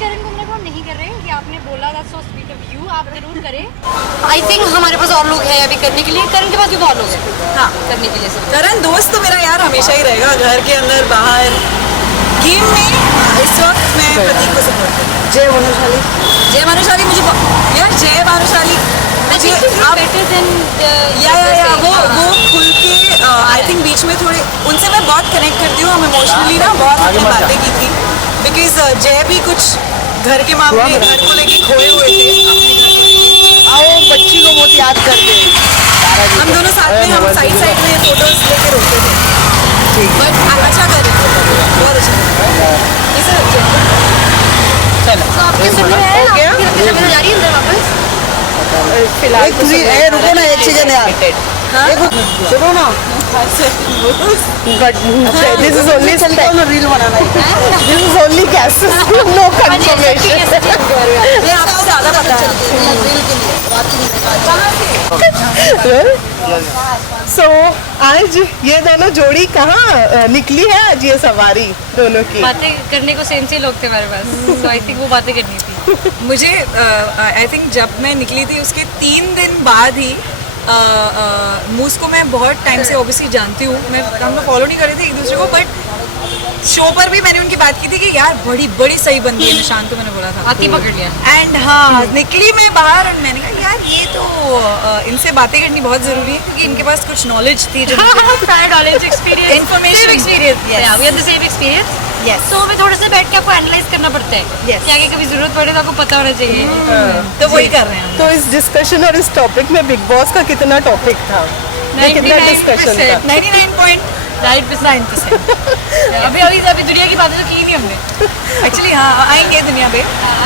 करण को हम नहीं कर रहे हैं, कि आपने बोला था सो स्वीट ऑफ यू, आप जरूर करें। आई थिंक हमारे पास और लोग हैं अभी करने के लिए, करण के पास भी बहुत लोग हैं हाँ करने के लिए सब। करण दोस्त तो मेरा यार हमेशा ही रहेगा, घर के अंदर बाहर। गेम में इस वक्त मैं प्रतीक को सपोर्ट करती हूँ। जय भानुशाली मुझे यार जय भानुशाली मुझे आप वो खुल के आई थिंक बीच में थोड़े उनसे मैं बहुत कनेक्ट करती हूँ। हम इमोशनली ना बहुत अपनी बातें की थी, बिकॉज जय भी कुछ घर के मामले घर को लेके खोए हुए थे अपने घर को लेके। आओ बच्ची को बहुत याद करते हैं हम दोनों साथ में हम साइड साइड में फोटोज लेके रोते थे। बट अच्छा कर रहे थे, बहुत अच्छा कर रहे थे। तो आपके सुनने में है आपकी रक्षा जा रही है अंदर वापस। फिलहाल रुको ना एक सेकंड यार सुनो ना but this is only reel बनाना है, this is only guesses no confirmation. ये आपको ज्यादा पता है। सो आज ये दोनों जोड़ी कहाँ निकली है आज ये सवारी दोनों की? बातें करने को सेम से लोग थे हमारे पास, तो आई थिंक वो बातें करनी थी। मुझे आई थिंक जब मैं निकली थी उसके 3 दिन बाद ही मूस को मैं बहुत टाइम से ऑब्वियसली जानती हूँ, मैं हम लोग फॉलो नहीं कर रहे थे एक दूसरे को, बट शो पर भी मैंने उनकी बात की थी कि यार बड़ी बड़ी सही बंदी है निशांत को, मैंने बोला था आती पकड़ लिया। एंड हाँ निकली मैं बाहर और मैंने कहा यार ये तो इनसे बातें करनी बहुत ज़रूरी है, क्योंकि इनके पास कुछ नॉलेज थी जो knowledge experience Information. Experience we have the same experience. Yes. तो हमें थोड़ा सा बैठ के आपको एनालाइज करना पड़ता है Yes. कि आगे कभी जरूरत पड़े तो आपको पता होना चाहिए। तो वही कर रहे हैं। तो इस डिस्कशन और इस टॉपिक में बिग बॉस का कितना टॉपिक था, ये कितना डिस्कशन था? 99.9%। अभी दुनिया की बातें तो की नहीं हमने। एक्चुअली हाँ आएंगे दुनिया पे,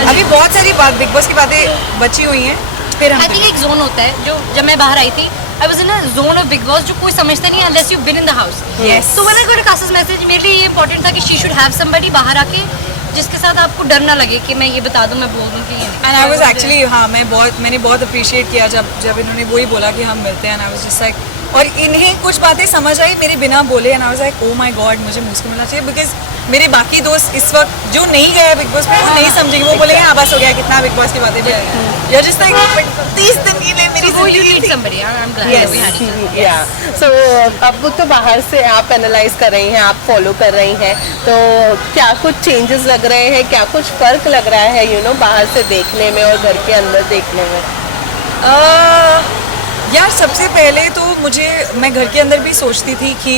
अभी बहुत सारी बात बिग बॉस की बातें बची हुई हैं, फिर हम आई थिंक एक जोन होता है जो जब मैं बाहर आई थी I was in a zone of Bigg Boss जो कोई समझता नहीं unless you been in the house. Yes. तो when I got a cast message मेरे लिए ये इंपॉर्टेंट था कि शी शुड हैव समबडी बाहर आके जिसके साथ आपको डर ना लगे कि मैं ये बता दूं मैं बोल दूं कि ये नहीं। एंड आई वाज एक्चुअली हाँ मैंने बहुत अप्रिशिएट किया जब इन्होंने वही बोला कि हम मिलते हैं, and I was just like, और इन्हें कुछ बातें समझ आई मेरे बिना बोले, and I was like oh my God मुझे मुझको मिलना चाहिए, बिकॉज मेरे बाकी दोस्त इस वक्त जो नहीं गए बिग बॉस में वो नहीं समझेंगे, वो बोलेंगे हाँ बस हो गया कितना बिग बॉस की बातें, या जस्ट लाइक 30 दिन के लिए मेरी So you जिंदगी need थी। somebody. I'm glad we had each other. या सो अब तो बाहर से आप एनालाइज कर रही हैं, आप फॉलो कर रही हैं, तो क्या कुछ चेंजेस लग रहे हैं, क्या कुछ फर्क लग रहा है यू नो बाहर से देखने में और घर के अंदर देखने में? यार सबसे पहले तो मैं घर के अंदर भी सोचती थी कि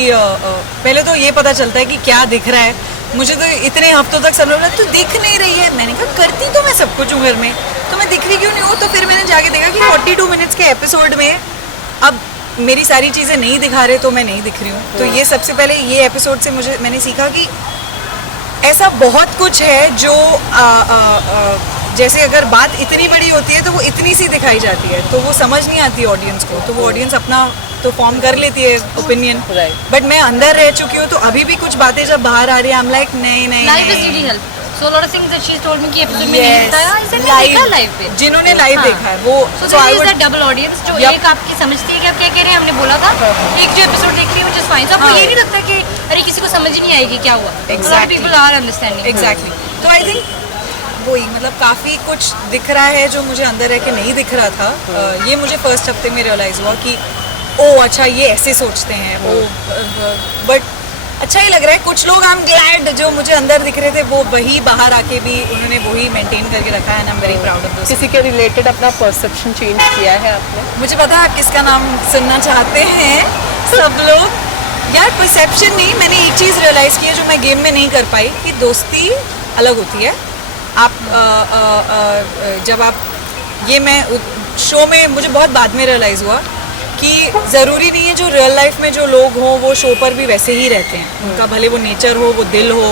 पहले तो ये पता चलता है कि क्या दिख रहा है, मुझे तो इतने हफ्तों तक सब लोग तो दिख नहीं रही है, मैंने कहा करती तो मैं सब कुछ हूँ घर में, तो मैं दिख रही क्यों नहीं हूँ? तो फिर मैंने जाके देखा कि 42 मिनट्स के एपिसोड में अब मेरी सारी चीज़ें नहीं दिखा रहे तो मैं नहीं दिख रही हूँ। तो ये सबसे पहले ये एपिसोड से मैंने सीखा कि ऐसा बहुत कुछ है जो जैसे अगर बात इतनी बड़ी होती है तो वो इतनी सी दिखाई जाती है, तो वो समझ नहीं आती ऑडियंस को, तो वो ऑडियंस अपना तो फॉर्म कर लेती है ओपिनियन, बट मैं अंदर रह चुकी हूँ तो अभी भी कुछ बातें जब बाहर आ रही है I'm like नहीं Live is really help. So a lot of things that she's told me कि episode में नहीं बताया, इसे नहीं देखा live पे। जिन्होंने लाइव देखा है वो So there is that double audience जो एक आपकी समझती है कि आप क्या कह रहे हैं, हमने बोला था एक जो एपिसोड देख रही है which is fine, तो आपको ये नहीं लगता कि अरे किसी को समझ ही नहीं आएगी क्या हुआ। A lot of people are understanding. Exactly. तो आई थिंक वही मतलब काफ़ी कुछ दिख रहा है जो मुझे अंदर रह के नहीं दिख रहा था। ये मुझे फर्स्ट हफ्ते में रियलाइज़ हुआ कि ओ अच्छा ये ऐसे सोचते हैं, ओ बट अच्छा ही लग रहा है। कुछ लोग आई एम ग्लैड जो मुझे अंदर दिख रहे थे वो वही बाहर आके भी उन्होंने वही मेंटेन करके रखा है, and I am very proud of this. किसी के रिलेटेड अपना परसेप्शन चेंज किया है आपने? मुझे पता है आप किसका नाम सुनना चाहते हैं सब लोग। यार परसेप्शन नहीं, मैंने एक चीज़ रियलाइज़ की है जो मैं गेम में नहीं कर पाई, कि दोस्ती अलग होती है। आप जब आप ये मैं शो में मुझे बहुत बाद में रियलाइज़ हुआ कि ज़रूरी नहीं है जो रियल लाइफ में जो लोग हों वो शो पर भी वैसे ही रहते हैं, उनका भले वो नेचर हो, वो दिल हो,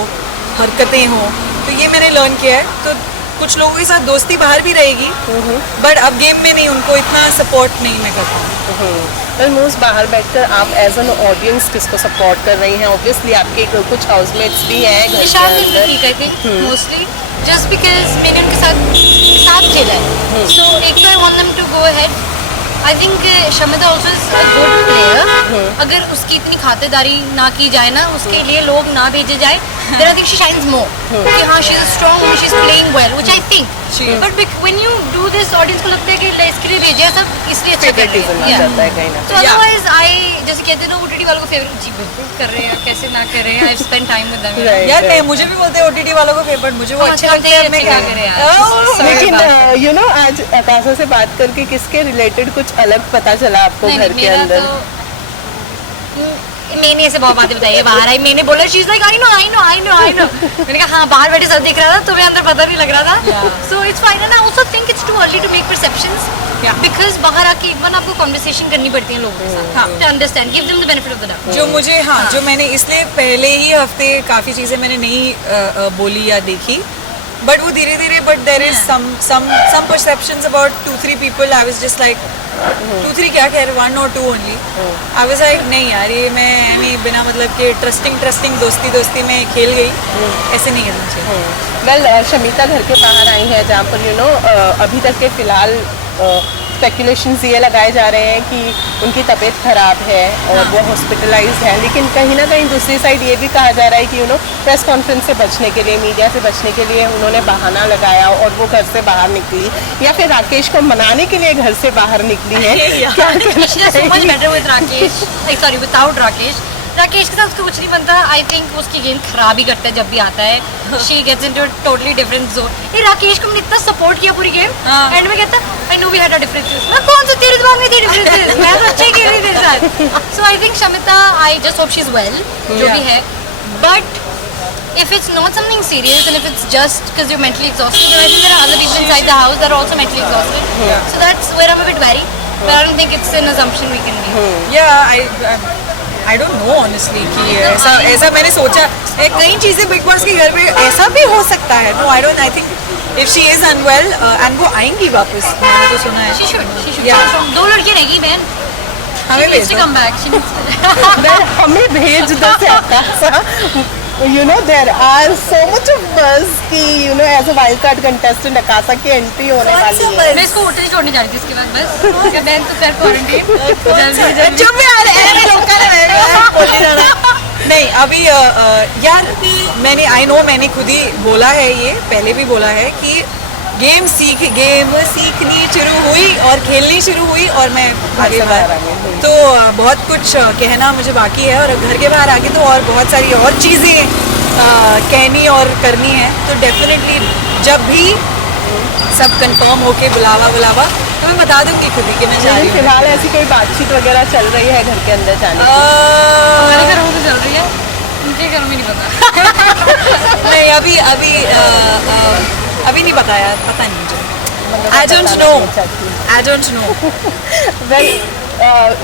हरकतें हो, तो ये मैंने लर्न किया है। तो कुछ लोगों के साथ दोस्ती बाहर भी रहेगी, बट अब गेम में नहीं, उनको इतना सपोर्ट नहीं मैं कर पाऊँ। ऑलमोस्ट बाहर बैठकर आप एज एन ऑडियंस किसको सपोर्ट कर रही हैं? ऑब्वियसली आपके कुछ हाउसमेट्स भी हैं घर के निशांत अंदर। ठीक है मोस्टली जस्ट बिकॉज मैंने उनके साथ खेला है, सो एक तो I want them to go ahead. I think Shamita also is a good player, अगर उसकी इतनी खातिरदारी ना की जाए ना, उसके लिए लोग ना भेजे जाए, then I think she shines more कि हाँ she is strong, she is playing well, वो अच्छी है। But when you do this audience को लगता है कि इसके लिए भेजा सब इसलिए अच्छा कर रहे फेवरेटिज्म आ हैं। जाता है कहीं ना तो अदरवाइज आई जैसे कहते हैं ना ओटीटी वालों को फेवरेट जी बिल्कुल कर रहे हैं कैसे ना कर रहे हैं I spend time with them Right. यार नहीं मुझे भी बोलते हैं ओटीटी वालों को फेवरेट मुझे वो अच्छे लगते हैं मैं क्या करें यार Oh! लेकिन यू नो आज आकाशा से बात करके किसके रिलेटेड कुछ अलग पता चला आपको नहीं घर नहीं के मेरा अंदर? तो मैंने ऐसे बहुत बातें बताई है बाहर आई मैंने बोला she is like I know मैंने कहा हाँ बाहर बैठे सब दिख रहा था तुम्हें अंदर पता नहीं लग रहा था so it's fine and I also think it's too early to make perceptions because बाहर आके एक बार आपको कन्वर्सेशन करनी पड़ती है लोगों के साथ to understand give them the benefit of the doubt जो मुझे हाँ जो मैंने इसलिए पहले ही हफ्ते काफ़ी चीज़ें मैंने नहीं बोली या देखी बट वो धीरे धीरे but there is some perceptions about 2-3 people I was just like 2-3 क्या कह रहे 1 or 2 only I was like नहीं यार ये मैं बिना मतलब के ट्रस्टिंग दोस्ती में खेल गई ऐसे नहीं करना चाहिए वेल शमिता घर के बाहर आई है जहाँ पर यू नो अभी तक के फिलहाल स्पेकुलेशंस ये लगाए जा रहे हैं कि उनकी तबीयत खराब है और वो हॉस्पिटलाइज्ड है लेकिन कहीं ना कहीं दूसरी साइड ये भी कहा जा रहा है कि यू नो प्रेस कॉन्फ्रेंस से बचने के लिए मीडिया से बचने के लिए उन्होंने बहाना लगाया और वो घर से बाहर निकली या फिर राकेश को मनाने के लिए घर से बाहर निकली है क्या कहना She does so much चाहिए? better with Rakesh. Like sorry, without Rakesh. Rakesh के साथ उसको कुछ नहीं बनता आई थिंक उसकी गेम खराब ही करता है जब भी आता है she gets into a totally different zone ये राकेश को मैंने इतना सपोर्ट किया पूरी गेम एंड में कहता I know we had a differences मैं कौन सा तेरे दिमाग में थी डिफरेंसेस मैं तो अच्छे खेल रही तेरे साथ so I think Shamita I just hope she is well जो भी है but if it's not something serious and if it's just because you're mentally exhausted then I think there are other people inside the house that are also mentally exhausted so that's where I'm a bit wary but I don't think it's an assumption we can make I don't know honestly कि ऐसा मैंने सोचा कई चीज़ें big boss के घर पे ऐसा भी हो सकता है no I don't I think if she is unwell and वो आएंगी वापस मैंने तो सुना है she should Yeah. दो लड़कियां रहेगी बहन हमें she needs to भेज दो। come back she needs to Well, हमें भेज दो से Akasha you know there are so much of buzz कि you know as a wild card contestant Akasha की एंट्री होने कौन वाली सा है buzz? मैं इसको होटल छोड़ने जा रही थी इसके बाद बस क्या बहन तू कर क्वारंटाइन चुप यार ऐसे लोग कर रहे हैं नहीं अभी यार मैंने आई नो मैंने खुद ही बोला है ये पहले भी बोला है कि गेम सीखनी शुरू हुई और खेलनी शुरू हुई और मैं आगे बढ़ तो बहुत कुछ कहना मुझे बाकी है और घर के बाहर आके तो और बहुत सारी और चीज़ें कहनी और करनी है तो डेफिनेटली जब भी सब कंफर्म होके बुलावा तो मैं बता दूंगी खुद ही कि मैं जा रही हूँ फिलहाल ऐसी कोई बातचीत वगैरह चल रही है घर के अंदर जाने की? हमारे घरों में तो चल रही है उनके घरों में नहीं पता नहीं अभी नहीं पता यार पता नहीं मुझे I don't know. Well,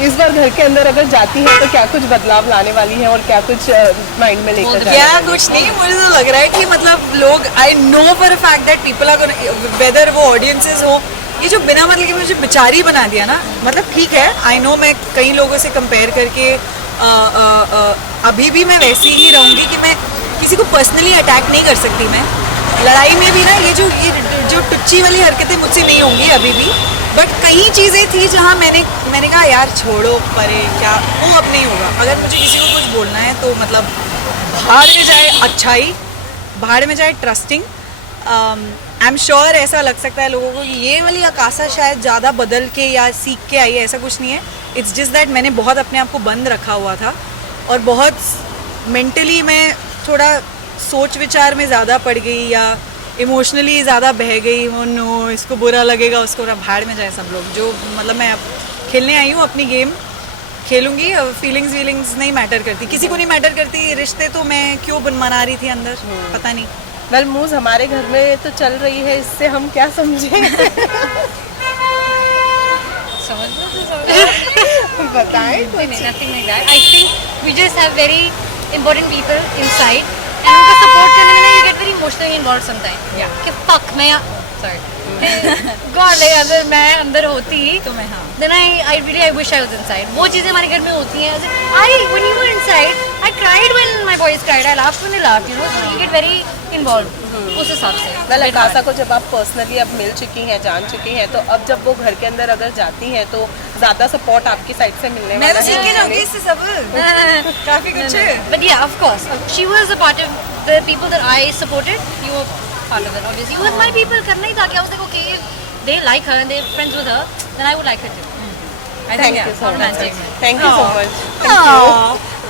इस बार घर के अंदर अगर जाती है तो क्या कुछ बदलाव लाने वाली है और क्या कुछ माइंड में लेकर जाने क्या वाली है? कुछ नहीं मुझे तो लग रहा है कि मतलब लोग I know for a fact that people are whether वो ऑडियंसेस हो ये जो बिना मतलब कि मुझे बेचारी बना दिया ना मतलब ठीक है आई नो मैं कई लोगों से कंपेयर करके अभी भी मैं वैसी ही रहूँगी कि मैं किसी को पर्सनली अटैक नहीं कर सकती मैं लड़ाई में भी ना ये जो टुच्ची वाली हरकतें मुझसे नहीं होंगी अभी भी बट कई चीज़ें थी जहाँ मैंने कहा यार छोड़ो परे क्या वो अब नहीं होगा अगर मुझे किसी को कुछ बोलना है तो मतलब भाड़ में जाए अच्छाई भाड़ में जाए ट्रस्टिंग आई एम श्योर ऐसा लग सकता है लोगों को कि ये वाली आकाशा शायद ज़्यादा बदल के या सीख के आई है ऐसा कुछ नहीं है इट्स जस्ट दैट मैंने बहुत अपने आप को बंद रखा हुआ था और बहुत मेंटली मैं थोड़ा सोच विचार में ज़्यादा पड़ गई या इमोशनली ज़्यादा बह गई वो नो इसको बुरा लगेगा उसको भाड़ में जाए सब लोग जो मतलब मैं अब खेलने आई हूँ अपनी गेम खेलूंगी फीलिंग्स वीलिंग्स नहीं मैटर करती किसी को नहीं मैटर करती रिश्ते तो मैं क्यों मना रही थी अंदर पता नहीं वेल मूज हमारे घर में तो चल रही है इससे हम क्या समझे समझ लो बताएं nothing like that I think we just have very important people inside and उनका सपोर्ट करने में ना you get very emotionally involved sometimes कि fuck मैं sorry God अगर मैं अंदर होती तो मैं हाँ then I really I wish I was inside वो चीज़ें हमारे घर में होती हैं when you were inside I cried when my boys cried I laughed when they laughed you know so you get very involved उस हिसाब से वेल आकाशा को जब आप पर्सनली अब मिल चुकी हैं जान चुकी हैं तो अब जब वो घर के अंदर अगर जाती हैं तो ज्यादा सपोर्ट आपकी साइड से मिलने मैं वाला तो सीख के जाऊंगी इससे सब काफी कुछ है but yeah of course she was a part of the people that I supported you were part of it obviously with my people करना ही था कि I was like okay if they like her and they're friends with her then I would like her too I think Thank yeah, you so much. romantic. Thank you so much.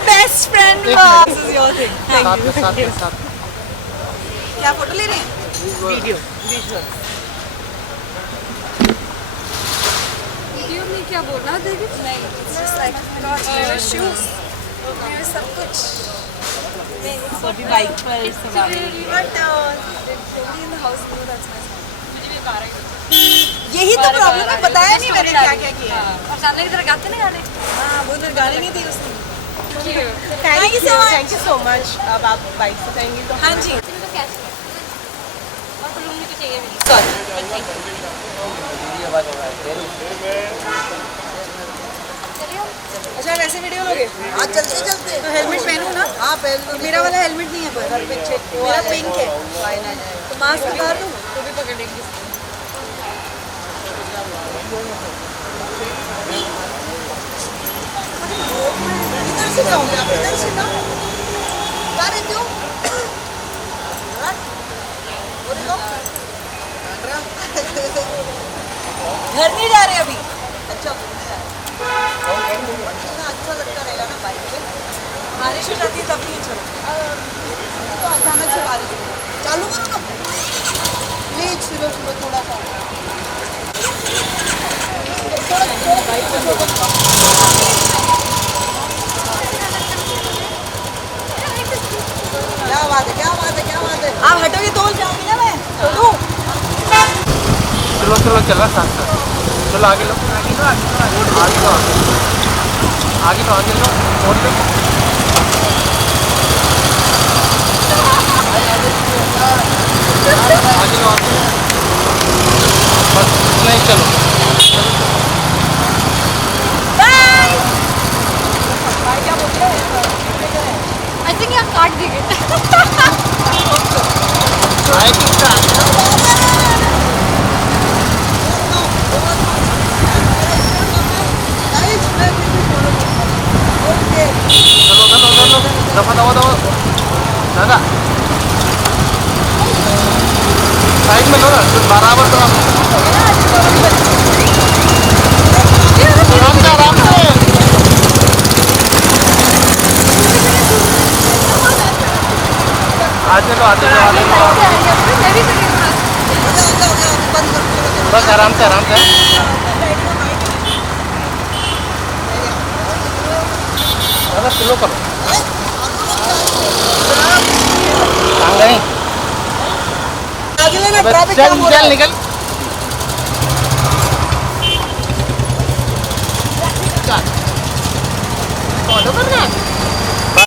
Best friend एक this is your thing thank साथ you में साथ में साथ क्या photo ले रहे हैं वीडियो वीडियो में क्या बोलना देगी नहीं इट्स जस्ट लाइक गॉड मेरे शूज मेरे सब कुछ अभी बाइक पर सवार but in the house no that's my यही तो प्रॉब्लम है बताया नहीं मैंने क्या क्या किया और सामने की तरफ गाते ना गाने हाँ वो तो गाने नहीं थी उसमें थैंक यू सो मच अब आप बाइक से जाएंगे तो हाँ जी और तो लूंगी तो चाहिए भी नहीं सॉरी अच्छा वैसे वीडियो लोगे हाँ चलते चलते तो हेलमेट पहनूं ना हाँ पहन लो मेरा वाला हेलमेट नहीं है पर घर पे चेक मेरा पिंक है फाइन है तो मास्क उतार दूं तो भी पकड़ लेंगे इधर से जाऊंगी आप इधर से ना क्या रहते हो घर नहीं जा रहे अभी अच्छा अच्छा लगता रहेगा ना बाइक पे बारिश हो जाती है तब नहीं चलो तो अचानक से बारिश हो गई। चालू करो ना प्लीज सुनो सुनो थोड़ा सा क्या बात है क्या बात है क्या बात है आप हटोगे तो जाऊंगी ना मैं छोड़ू चलो चलो चलो साथ साथ चलो आगे लो आगे लो और लो आगे लो बस इतना ही चलो I think आप काट देंगे आए किसका चलो दफा दफा दादा साइड में लो ना बराबर तो आराम से आते लो बस आराम से दादा स्लो करो आगे लेना बस ट्रैफिक चल जाम हो रहा चल है निकल